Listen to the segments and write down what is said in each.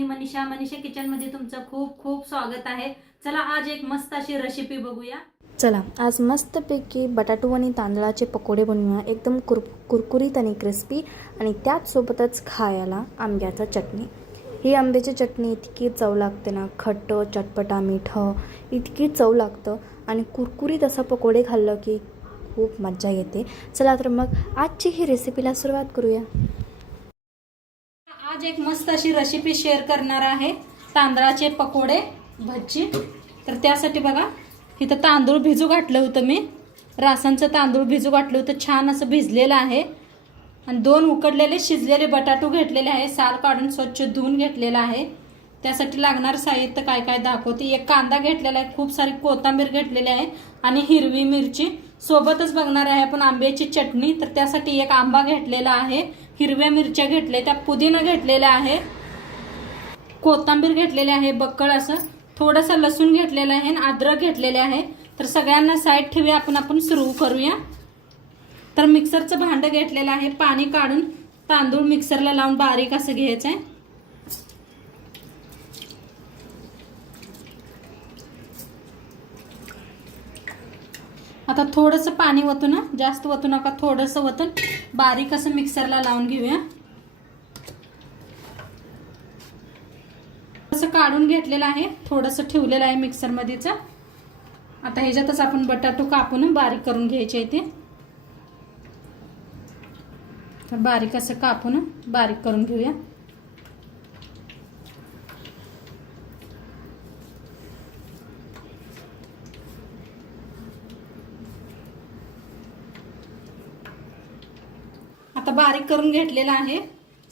मी मनीषा किचनमध्ये तुमचं खूप खूप स्वागत आहे। चला आज एक मस्त अशी रेसिपी बघूया। चला आज मस्तपैकी बटाटू आणि तांदळाचे पकोडे बनवूया, एकदम कुरकुरीत आणि क्रिस्पी, आणि त्याचसोबतच खायला आंब्याची चटणी। ही आंब्याची चटणी इतकी चव लागते ना, खट्ट चटपटा मीठं इतकी चव लागतं, आणि कुरकुरीत असं पकोडे खाल्लं की खूप मजा येते। चला तर मग आजची ही रेसिपीला सुरुवात करूया। आज एक मस्त अशी रेसिपी शेअर करणार आहे, तांदळाचे पकोडे भज्जी। तर त्यासाठी बघा, इथं तांदूळ भिजू घातलं होतं मी, रासांचं तांदूळ भिजू घातलं होतं, छान असं भिजलेलं आहे। आणि 2 उकडलेले शिजलेले बटाटू घेतलेले आहे, साल काढून स्वच्छ धुवून घेतलेला आहे। त्यासाठी लागणार साहित्य काय काय दाखवते। एक कांदा घेतलेला आहे, खूप सारी कोथिंबीर घेतलेली आहे आणि हिरवी मिरची सोबतच बघणार आहे आपण आंब्याची चटणी। तर त्यासाठी एक आंबा घेतलेला आहे, हिरव्या मिरच्या घेतल्या, त्या पुदिना घेतलेला आहे, कोथिंबीर घेतलेली आहे बक्कळ असं, थोडंसं लसूण घेतलेलं आहे आणि अद्रक घेतलेले आहे। तर सगळ्यांना साईड ठेवूया, आपण सुरू करूया। तर मिक्सरचं भांडं घेतलेलं आहे, पाणी काढून तांदूळ मिक्सरला लावून बारीक असं घ्यायचं आहे। आता थोडंसं पाणी ओतून, जास्त ओतू नका, थोडंसं ओतून बारीक असं मिक्सरला लावून घेऊया। असं काढून घेतलेलं आहे, थोडंसं ठेवलेलं आहे मिक्सर मध्येच। आता ह्याच्यातच आपण बटाटू कापून बारीक करून घ्यायचे ते। तर बारीक असं कापून बारीक करून घेऊया। आता बारीक करून घेतलेलं आहे,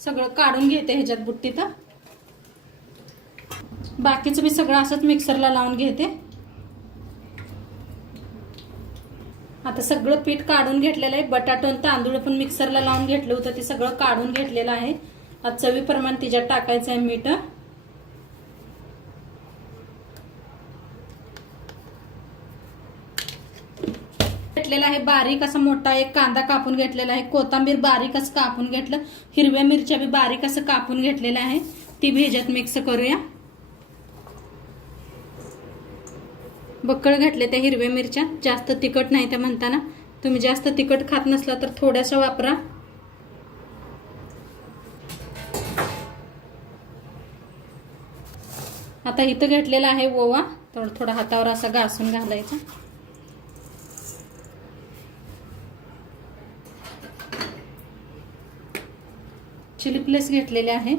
सगळं काढून घेते ह्याच्यात बुट्टीत। बाकीचं मी सगळं असंच मिक्सरला लावून घेते। आता सगळं पीठ काढून घेतलेलं आहे, बटाटो आणि तांदूळ पण मिक्सरला लावून घेतलं होतं, ते सगळं काढून घेतलेलं आहे। आता चवीप्रमाणे तिच्यात टाकायचं आहे मीठ, घेतलेला आहे बारीक असा मोठा एक कांदा कापून घेतलेला आहे, कोथिंबीर बारीक असं कापून घेतलं, हिरव्या मिरच्या बी बारीक असं कापून घेतलेल्या आहे, ती भी ह्याच्यात मिक्स करूया। बक्कळ घातले त्या हिरव्या मिरच्या, जास्त तिखट नाही त्या म्हणताना, तुम्ही जास्त तिखट खात नसला तर थोड्याशा वापरा। आता इथं घेतलेला आहे ओवा, थोडा हातावर असा घासून घालायचा। चिली फ्लेक्स घेतलेले आहे,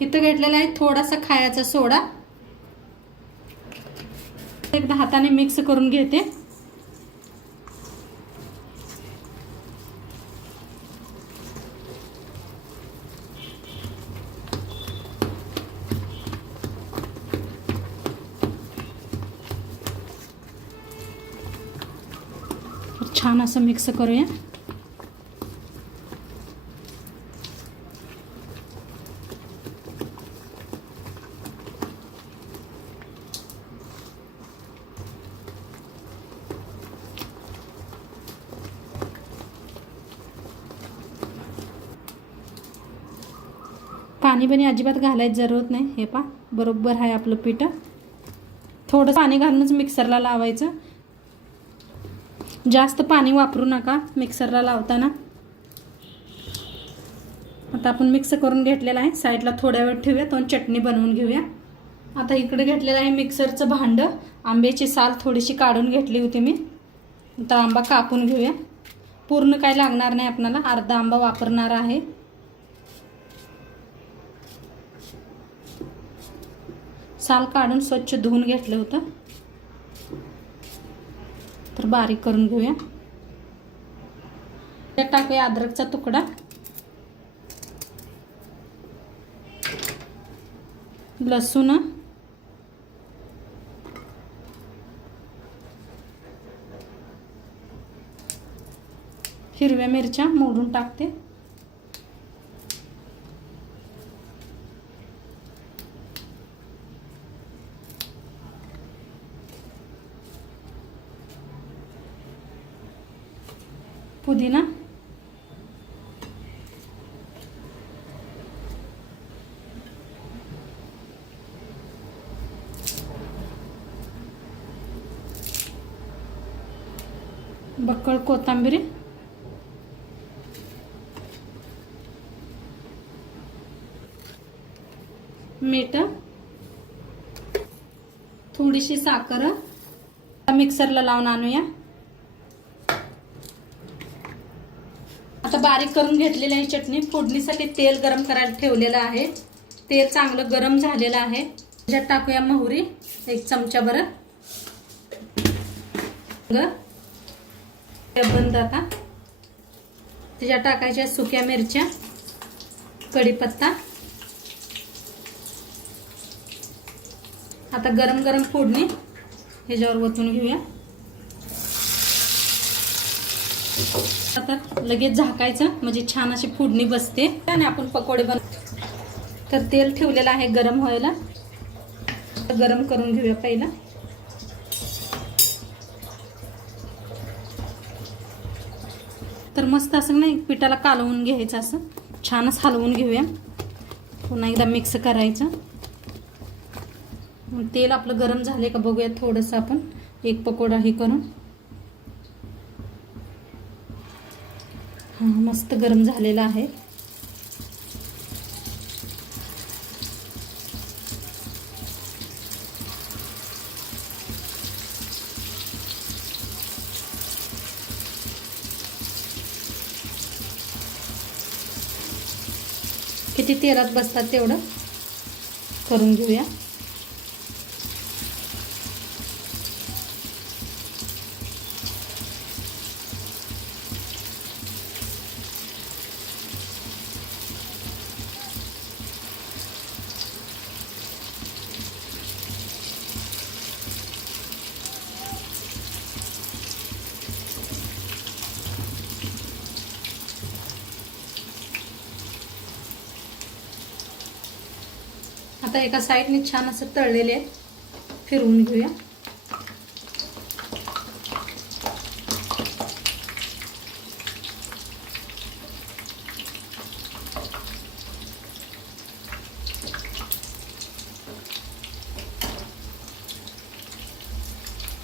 इथं घेतलेला आहे थोडासा खायचा सोडा, एकदा हाताने मिक्स करून घेते। छान असं मिक्स करूया। पाणी पण अजिबात घालायची जरूरत नाही, हे पा बरोबर आहे आपलं पीठ। थोडं पाणी घालूनच मिक्सरला लावायचं, जास्त पाणी वापरू नका मिक्सरला लावताना। आता आपण मिक्स करून घेतलेलं आहे, साईडला थोड्या वेळ ठेवूया, तो चटणी बनवून घेऊया। आता इकडे घेतलेलं आहे मिक्सरचं भांडं, आंब्याची साल थोडीशी काढून घेतली होती मी। आता आंबा कापून घेऊया, पूर्ण काय लागणार नाही आपल्याला, अर्धा आंबा वापरणार आहे। साल काढून स्वच्छ धुवून घेतलं होतं, तर बारीक करून घेऊया। त्यात टाकूया अद्रकचा तुकडा, लसूण, हिरव्या मिरच्या मोडून टाकते, पुदिना, बक्कळ कोथिंबीर, मीठ, थोडीशी साखर मिक्सरला लावून आणूया. आता बारीक करून घेतलेली आहे चटणी. फोडणीसाठी तेल गरम करायला ठेवलेलं आहे. तेल चांगलं गरम झालेलं आहे. त्याच्यात टाकूया मोहरी 1 चमचा भर. बंद. आता त्याच्यात टाकायच्या सुक्या मिरच्या, कढीपत्ता. आता गरम गरम फोडणी ह्याच्यावर ओतून घेऊया. आता लगेच झाकायचं म्हणजे छान अशी फोडणी बसते आणि आपण पकोडे तर तेल ठेवलेलं आहे गरम व्हायला. गरम करून घेऊया पहिला. तर मस्त असं नाही पिठाला कालवून घ्यायचं, असं छानच हलवून घेऊया. पुन्हा एकदा मिक्स करायचं. तेल आपलं गरम झाले का बघूया. थोडंसं आपण एक पकोडा हे करून. हां, मस्त गरम झालेला आहे. किती तेलात बसतात तेवढं करून घेऊया. आता एका साईडने छान असं तळलेले आहेत. फिरवून घेऊया.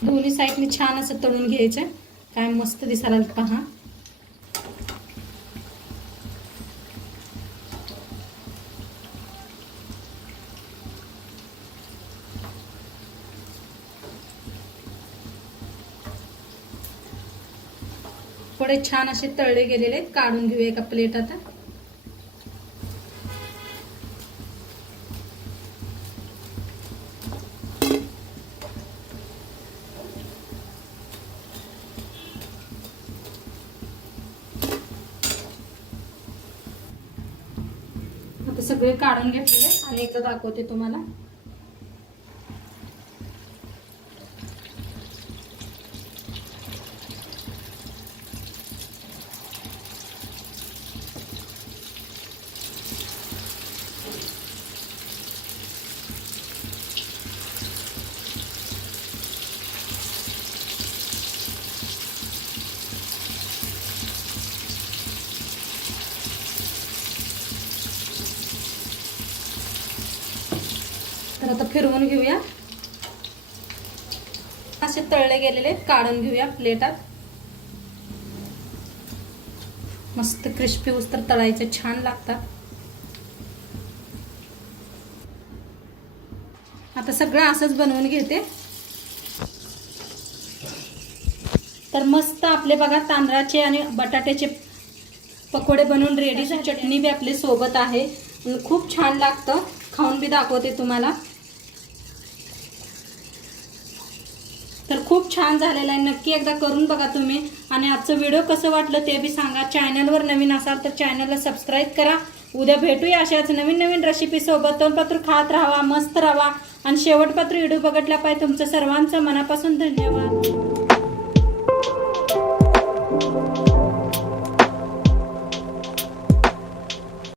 दोन्ही साईडने छान असं तळून घ्यायचं. काय मस्त दिसायला पहा. थोडे छान असे तळले गेलेले आहेत. काढून घेऊया एका प्लेट. आता आता सगळे काढून घेतलेले आणि एकदा दाखवते तुम्हाला. तर आता फिरवून घेऊया. असे तळले गेलेले काढून घेऊया प्लेटात. मस्त क्रिस्पी उस्तर तळायचे, छान लागतात. आता सगळं असंच बनवून घेते. तर मस्त आपले बघा तांदळाचे आणि बटाट्याचे पकोडे बनवून रेडी. चटणी बी आपली सोबत आहे. खूप छान लागतं. खाऊन बी दाखवते तुम्हाला. तर खूप छान झालेलं आहे. नक्की एकदा करून बघा तुम्ही. आणि आजचं व्हिडिओ कसं वाटलं ते बी सांगा. चॅनलवर नवीन असाल तर चॅनलला सबस्क्राईब करा. उद्या भेटूया अशाच नवीन नवीन रेसिपी सोबत. तोंडपत्र खात राहा, मस्त राहा आणि शेवटपत्र व्हिडिओ बघितला पाहिजे. तुमचं सर्वांचं मनापासून धन्यवाद.